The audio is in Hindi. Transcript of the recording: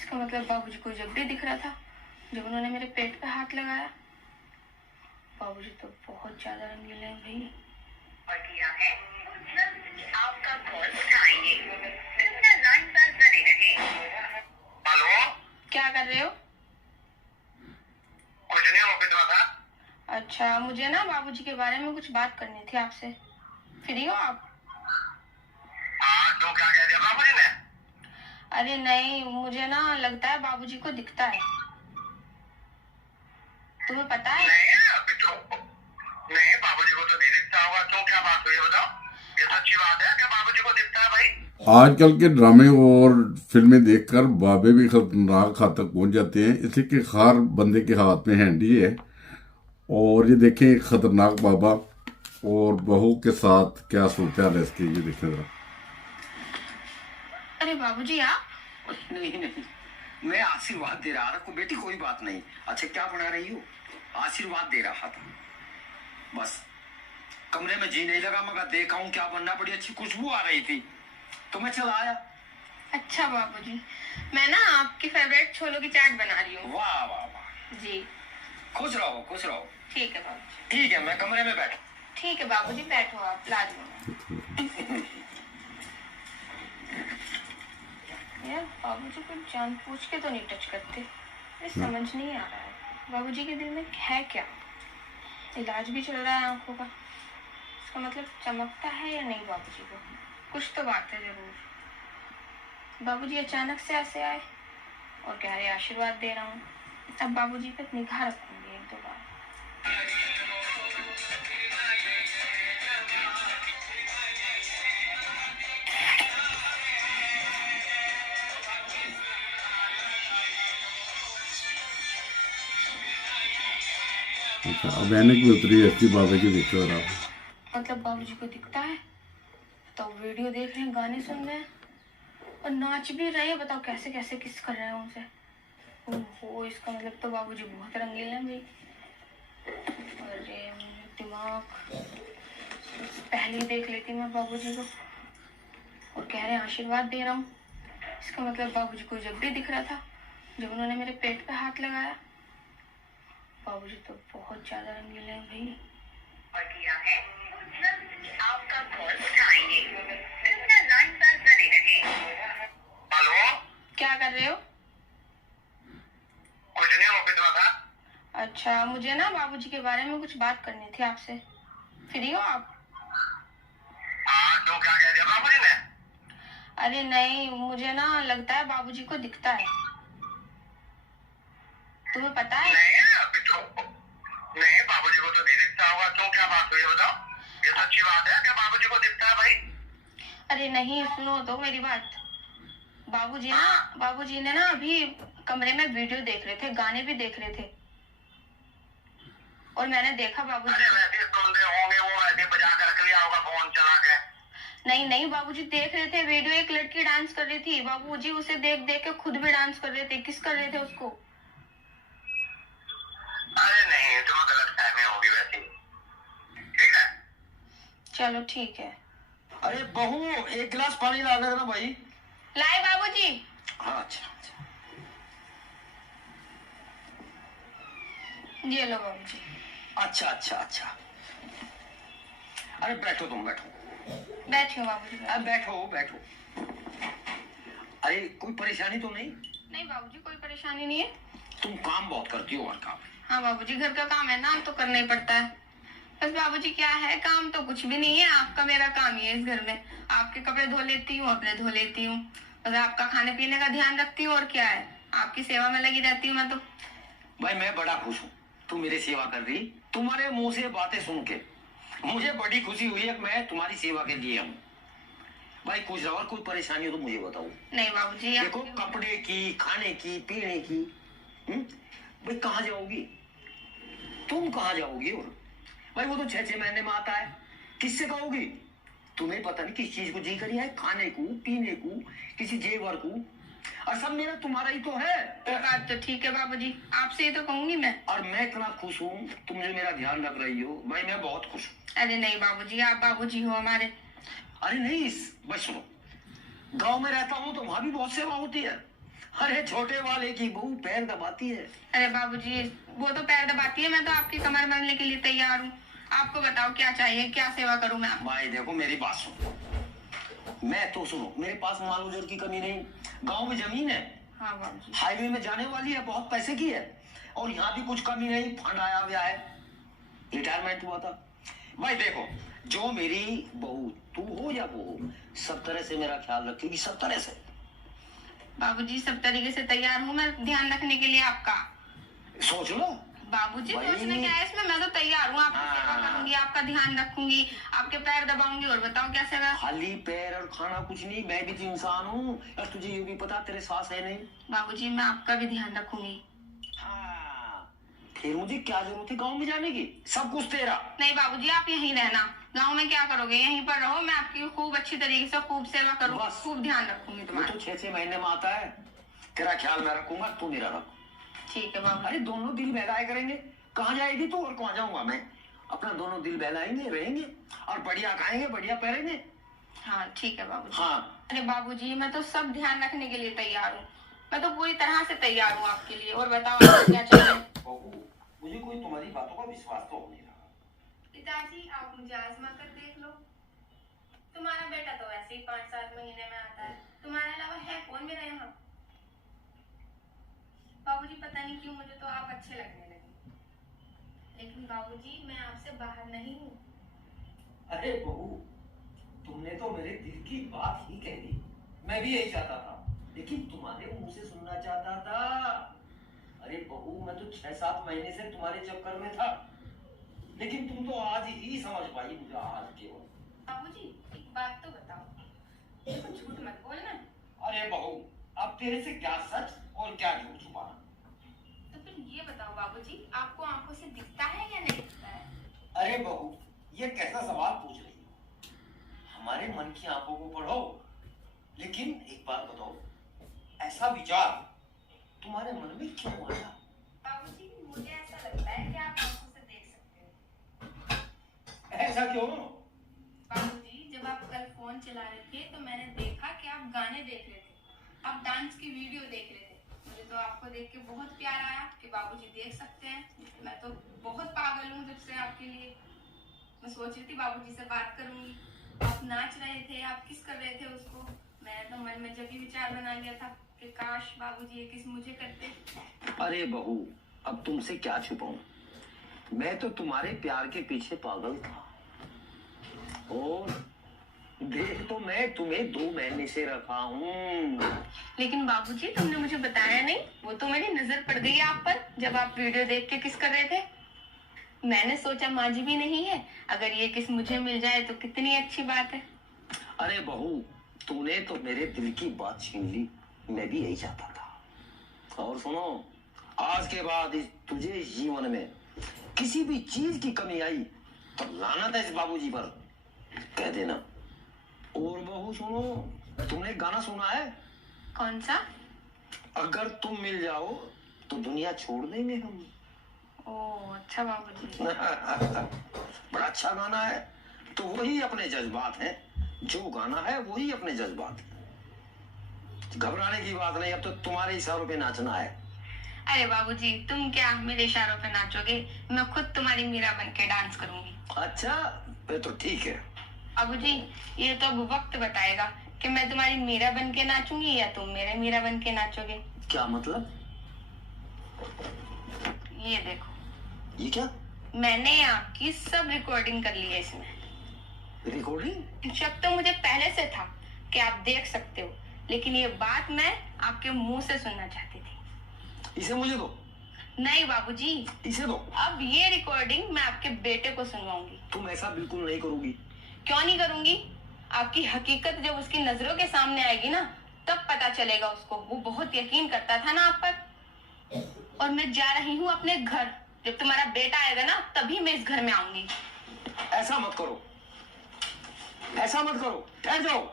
इसका मतलब बाबूजी को जब भी दिख रहा था जब उन्होंने मेरे पेट पे हाथ लगाया। बाबूजी तो बहुत ज्यादा रंगीले हैं भाई। और किया है आपका कॉल उठाएंगे, कृपया लाइन पर बने रहें। हेलो, क्या कर रहे हो? कुछ नहीं, ऑफिस में था। अच्छा, मुझे ना बाबूजी के बारे में कुछ बात करनी थी आपसे। फ्री हो आप? हाँ, तो क्या कह दिया बाबूजी ने? अरे नहीं, मुझे ना लगता है बाबूजी को दिखता है। तुम्हें पता है? नहीं, अभी तो नहीं, बाबूजी को तो नहीं दिखता होगा। तो क्या बात हुई है बताओ? ये तो अच्छी बात है कि बाबूजी को दिखता है भाई। आजकल के ड्रामे और फिल्में देखकर बाबे भी खतरनाक हद तक पहुंच जाते हैं, इसलिए कि हर बंदे के हाथ में हैंडी है। और ये देखें एक खतरनाक बाबा और बहू के साथ क्या सूरत है इसकी, ये देखें जरा। अरे बाबूजी आप? नहीं नहीं, मैं आशीर्वाद दे रहा था बेटी, कोई बात नहीं। अच्छा, क्या बना रही हो? आशीर्वाद दे रहा था बस। कमरे में जी नहीं लगा, मगर देखा हूँ क्या बनना, बड़ी अच्छी खुशबू आ रही थी तो मैं चला आया। अच्छा बाबूजी, मैं ना आपकी फेवरेट छोलों की चाट बना रही हूँ। वाह वाह वाह, जी। खुश रहो खुश रहो। ठीक है बाबूजी। ठीक है, मैं कमरे में बैठा। ठीक है बाबूजी, बैठो आप, ला दूंगा। यार बाबूजी को जानबूझ के तो नहीं टच करते, मुझे समझ नहीं आ रहा है बाबूजी के दिल में है क्या। इलाज भी चल रहा है आंखों का, इसका मतलब चमकता है या नहीं बाबूजी को, कुछ तो बात है जरूर। बाबूजी अचानक से ऐसे आए और कह रहे आशीर्वाद दे रहा हूँ। अब बाबूजी पे निगाह रखूंगी एक दो बार। अच्छा, अब ऐनक भी उतरी है इसकी बाबे की, देखो जरा। मतलब बाबूजी को दिखता है तो वीडियो देख रहे हैं, गाने सुन रहे हैं और नाच भी रहे हैं। बताओ कैसे कैसे किस कर रहे हैं उनसे। ओहो, इसका मतलब तो बाबूजी बहुत रंगीले हैं भाई। अरे दिमाग, पहले ही देख लेती मैं बाबूजी को और कह रहे हैं आशीर्वाद दे रहा हूँ। इसका मतलब बाबूजी को जब भी दिख रहा था जब उन्होंने मेरे पेट पे हाथ लगाया। बाबूजी तो बहुत ज्यादा रंगीले हैं भाई। और किया है आपका कॉल उठाएंगे, कृपया लाइन पर बने रहें। हेलो, क्या कर रहे हो? कुछ नहीं, ऑफिस में था। अच्छा, मुझे ना बाबूजी के बारे में कुछ बात करनी थी आपसे। फ्री हो आप? हाँ, तो क्या कह दिया बाबूजी ने? अरे नहीं, मुझे ना लगता है बाबूजी को दिखता है। तुम्हें पता है? नहीं, अभी तो नहीं, बाबूजी को तो नहीं दिखता होगा। तो क्या बात हुई है बताओ? ये तो अच्छी बात है कि बाबूजी को दिखता है भाई। अरे नहीं, सुनो तो मेरी बात। बाबूजी ने ना अभी कमरे में वीडियो देख रहे थे, गाने भी देख रहे थे और मैंने देखा बाबूजी। अरे वैसे सुन रहे होंगे, वो वैसे बजा कर रख लिया होगा फोन चला के। नहीं नहीं, बाबूजी देख रहे थे वीडियो, एक लड़की डांस कर रही थी। बाबूजी उसे देख देख के खुद भी डांस कर रहे थे, किस कर रहे थे उसको। अरे नहीं, तुम्हें गलत फहमी होगी वैसे। ठीक है, चलो ठीक है। अरे बहू, एक गिलास पानी ला देना भाई। लाए बाबूजी। हाँ, अच्छा अच्छा। ये लो बाबूजी। अच्छा अच्छा अच्छा। अरे बैठो, तुम बैठो। बैठियो बाबूजी। अब बैठो बैठो। अरे कोई परेशानी तो नहीं? नहीं बाबूजी, कोई परेशानी नहीं है। तुम काम बहुत करती हो, और काम। हाँ बाबूजी, घर का काम है ना तो करना ही पड़ता है। बस बाबूजी क्या है, काम तो कुछ भी नहीं है, आपका मेरा काम ही है इस घर में। आपके कपड़े धो लेती हूँ, अपने धो लेती हूँ, बस आपका खाने पीने का ध्यान रखती हूँ, और क्या है, आपकी सेवा में लगी रहती हूँ मैं तो। भाई मैं बड़ा खुश हूँ तू मेरी सेवा कर रही। तुम्हारे मुंह से बातें सुन के मुझे बड़ी खुशी हुई है कि मैं तुम्हारी सेवा के लिए हूँ। भाई कुछ और कोई परेशानी हो तो मुझे बताओ। नहीं बाबूजी, देखो, कपड़े की, खाने की, पीने की। भाई कहाँ जाओगी तुम, कहाँ जाओगी? और भाई वो तो 6-6 महीने में आता है, किससे कहोगी? तुम्हें पता नहीं किस चीज को जी करी है, खाने को, पीने को, किसी जेवर को, और सब मेरा तुम्हारा ही तो है। बात तो ठीक है बाबूजी, आपसे ही तो कहूंगी मैं। और मैं इतना खुश हूँ तुम जो मेरा ध्यान रख रही हो। भाई मैं बहुत खुश हूँ। अरे नहीं बाबूजी, आप बाबूजी हो हमारे। अरे नहीं, बस सुनो, गांव में रहता हूँ तो वहां भी बहुत सेवा होती है। अरे छोटे वाले की बहू पैर दबाती है। अरे बाबूजी, वो तो पैर दबाती है, मैं तो आपकी कमर बनने के लिए तैयार हूँ। आपको बताओ क्या चाहिए, क्या सेवा करूँ मैं आपको? भाई देखो मेरी बात सुनो, मैं तो सुनो, मेरे पास माल उजर की कमी नहीं, गांव में जमीन है, हाँ बाबूजी। हाईवे में जाने वाली है, बहुत पैसे की है, और यहाँ भी कुछ कमी नहीं, फंड आया हुआ है, रिटायरमेंट हुआ था। भाई देखो, जो मेरी बहू तू हो या वो हो, सब तरह से मेरा ख्याल रखेगी, सब तरह से। बाबूजी सब तरीके से तैयार हूँ मैं ध्यान रखने के लिए आपका। सोच लो बाबूजी भाई। सोचने क्या है इसमें, मैं तो तैयार हूँ, आपकी सेवा हाँ। करूंगी, आपका ध्यान रखूंगी, आपके पैर दबाऊंगी। और बताओ क्या सेवा? खाली पैर और खाना कुछ नहीं, मैं भी तो इंसान हूँ, और तुझे ये भी पता तेरे सास है नहीं। बाबूजी मैं आपका भी ध्यान रखूंगी। हाँ, फिर मुझे क्या जरूरत है गाँव में जाने की, सब कुछ तेरा। नहीं बाबूजी, आप यहीं रहना, गांव में क्या करोगे, यहीं पर रहो, मैं आपकी खूब अच्छी तरीके से खूब सेवा करूंगी, बस। खूब ध्यान रखूंगी वो तुम्हारा। तो 6-6 महीने में आता है, तेरा ख्याल मैं रखूंगा, तू मेरा रख। ठीक है बाबू। अरे दोनों दिल बहलाए करेंगे, कहाँ जाएगी तू और कहाँ जाऊंगा मैं, अपना दोनों दिल बहलाएंगे, रहेंगे और बढ़िया खाएंगे, बढ़िया पहनेंगे। हाँ ठीक है बाबूजी। हाँ अरे बाबूजी मैं तो सब ध्यान रखने के लिए तैयार हूँ, मैं तो पूरी तरह से तैयार हूँ आपके लिए। और बताओ आपको क्या चाहिए? बहू, मुझे कोई तुम्हारी बातों का विश्वास तो हो नहीं रहा। पिताजी आप मुझे आजमा कर देख लो, तुम्हारा बेटा तो वैसे ही 5-7 महीने में आता है, तुम्हारे अलावा है कौन मेरे यहाँ? बाबूजी पता नहीं क्यों मुझे तो आप अच्छे लगने लगे, लेकिन बाबूजी मैं आपसे बाहर नहीं हूँ। अरे बहू, तुमने तो मेरे दिल की बात ही कह दी। मैं भी यही चाहता था, लेकिन तुम्हारे मुंह से सुनना चाहता था। अरे बहू, मैं तो 6-7 महीने से तुम्हारे चक्कर में था, लेकिन तुम तो आज ही समझ पाई मुझे, आज केवल। बाबूजी एक बात तो बताओ, देखो झूठ मत बोलना। अरे बहू, अब तेरे से क्या सच और क्या झूठ छुपाना। तो फिर ये बताओ बाबूजी, आपको आंखों से दिखता है या नहीं दिखता है? अरे बहू, ये कैसा सवाल पूछ रही हो? हमारे मन की आंखों को पढ़ो। लेकिन एक बात बताओ, ऐसा विचार तुम्हारे मन में क्यों आया? बाबूजी मुझे ऐसा लगता है कि आप आंखों से देख सकते हो। ऐसा क्यों? बाबूजी जब आप कल फोन चला रहे थे तो मैंने देखा कि आप गाने देख रहे थे, आप डांस की वीडियो देख रहे थे। मुझे तो आपको देख के बहुत प्यार आया कि बाबूजी देख सकते हैं। मैं तो बहुत पागल हूँ जब से आपके लिए। मैं सोच रही थी बाबूजी से बात करूंगी, आप नाच रहे थे, आप किस कर रहे थे उसको, मैंने तो मन में जब ही विचार बना लिया था कि काश बाबूजी ये किस मुझे करते। अरे बहू, अब तुमसे क्या छुपाऊं, मैं तो तुम्हारे प्यार के पीछे पागल था, और देख तो मैं तुम्हें 2 महीने से रखा हूँ। लेकिन बाबूजी तुमने मुझे बताया नहीं, वो तो मेरी नजर पड़ गई आप पर जब आप वीडियो देख के किस कर रहे थे। मैंने सोचा माजी भी नहीं है, अगर ये किस मुझे मिल जाए तो कितनी अच्छी बात है। अरे बहू, तूने तो मेरे दिल की बात छीन ली, मैं भी यही चाहता था। और सुनो, आज के बाद तुझे इस जीवन में किसी भी चीज की कमी आई तो लानत है इस बाबूजी पर, कह देना। और बहू सुनो, तुमने गाना सुना है? कौन सा? अगर तुम मिल जाओ तो दुनिया छोड़ देंगे हम। ओह अच्छा बाबूजी। बड़ा अच्छा गाना है, तो वही अपने जज्बात हैं, जो गाना है वही अपने जज्बात है। घबराने की बात नहीं, अब तो तुम्हारे इशारों पे नाचना है। अरे बाबूजी तुम क्या मेरे इशारों पे नाचोगे, मैं खुद तुम्हारी मीरा बन के डांस करूंगी। अच्छा, फिर तो ठीक है। बाबूजी ये तो अब वक्त बताएगा कि मैं तुम्हारी मीरा बन के नाचूंगी या तुम मेरे मीरा बन के नाचोगे। क्या मतलब? ये देखो, ये क्या? मैंने आपकी सब रिकॉर्डिंग कर ली है इसमें। रिकॉर्डिंग? शक तो मुझे पहले से था कि आप देख सकते हो, लेकिन ये बात मैं आपके मुंह से सुनना चाहती थी। इसे मुझे दो। नहीं बाबूजी, इसे दो। अब ये रिकॉर्डिंग मैं आपके बेटे को सुनवाऊंगी। तुम ऐसा बिल्कुल नहीं करोगी। क्यों नहीं करूंगी? आपकी हकीकत जब उसकी नजरों के सामने आएगी ना, तब पता चलेगा उसको। वो बहुत यकीन करता था ना आप पर। और मैं जा रही हूँ अपने घर, जब तुम्हारा बेटा आएगा ना तभी मैं इस घर में आऊंगी। ऐसा मत करो, ऐसा मत करो, ठहर जाओ।